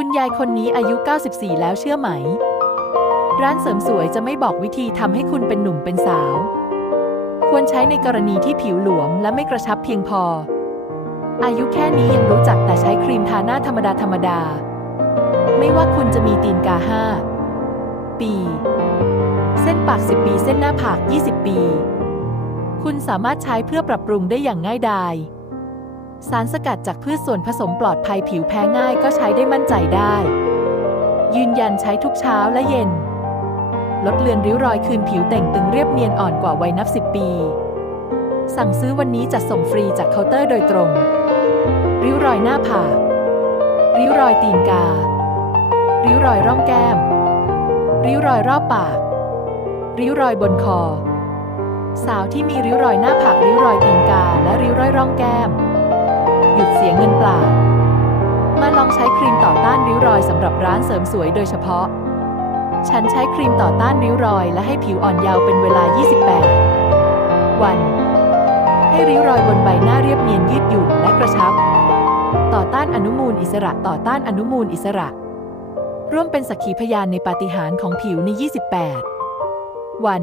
คุณยายคนนี้อายุ 94 แล้วเชื่อไหม ร้านเสริมสวยจะไม่บอกวิธีทำให้คุณเป็นหนุ่มเป็นสาว ควรใช้ในกรณีที่ผิวหลวมและไม่กระชับเพียงพอ อายุแค่นี้ยังรู้จักแต่ใช้ครีมทาหน้าธรรมดาธรรมดา ไม่ว่าคุณจะมีตีนกา5ปี เส้นปาก 10 ปี เส้นหน้าผาก 20 ปี คุณสามารถใช้เพื่อปรับปรุงได้อย่างง่ายดาย สารสกัดจากพืชส่วนผสมปลอดภัยผิวแพ้ง่ายก็ใช้ได้มั่นใจได้ ยืนยันใช้ทุกเช้าและเย็น ลดเลือนริ้วรอยคืนผิวแต่งตึงเรียบเนียนอ่อนกว่าวัยนับ10ปี สั่งซื้อวันนี้จัดส่งฟรีจากเคาน์เตอร์โดยตรง ริ้วรอยหน้าผากริ้วรอยตีนกา ริ้วรอยร่องแก้ม ริ้วรอยรอบปาก ริ้วรอยบนคอ สาวที่มีริ้วรอยหน้าผากริ้วรอยตีนกา และริ้วรอยร่องแก้ม สียเงินเปล่า มาลองใช้ครีมต่อต้านริ้วรอยสำหรับร้านเสริมสวยโดยเฉพาะ ฉันใช้ครีมต่อต้านริ้วรอยและให้ผิวอ่อนเยาว์เป็นเวลา 28 วัน ให้ริ้วรอยบนใบหน้าเรียบเนียนยืดหยุ่นและกระชับ ต่อต้านอนุมูลอิสระต่อต้านอนุมูลอิสระ ร่วมเป็นสักขีพยานในปาฏิหาริย์ของผิวใน 28 วัน